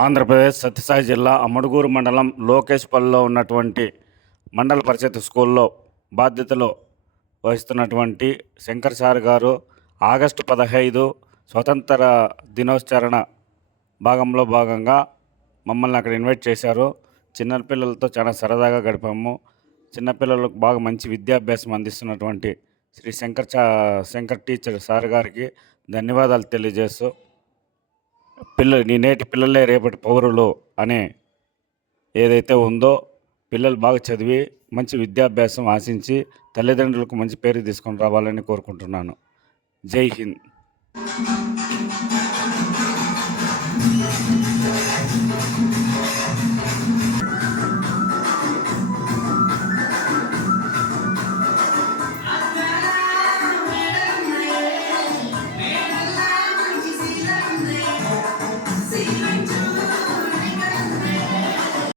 ఆంధ్రప్రదేశ్ సత్యసాయి జిల్లా అమడుగూరు మండలం లోకేష్పల్లిలో ఉన్నటువంటి మండల పరిషత్ స్కూల్లో బాధ్యతలు వహిస్తున్నటువంటి శంకర్ సార్ గారు ఆగస్టు 15 స్వతంత్ర దినోత్సరణ భాగంగా మమ్మల్ని అక్కడ ఇన్వైట్ చేశారు. చిన్నపిల్లలతో చాలా సరదాగా గడిపాము. చిన్నపిల్లలకు బాగా మంచి విద్యాభ్యాసం అందిస్తున్నటువంటి శ్రీ శంకర్ టీచర్ సార్ గారికి ధన్యవాదాలు తెలియజేస్తూ, నేటి పిల్లలే రేపటి పౌరులు అనే ఏదైతే ఉందో, పిల్లలు బాగా చదివి మంచి విద్యాభ్యాసం ఆశించి తల్లిదండ్రులకు మంచి పేరు తీసుకొని రావాలని కోరుకుంటున్నాను. జై హింద్.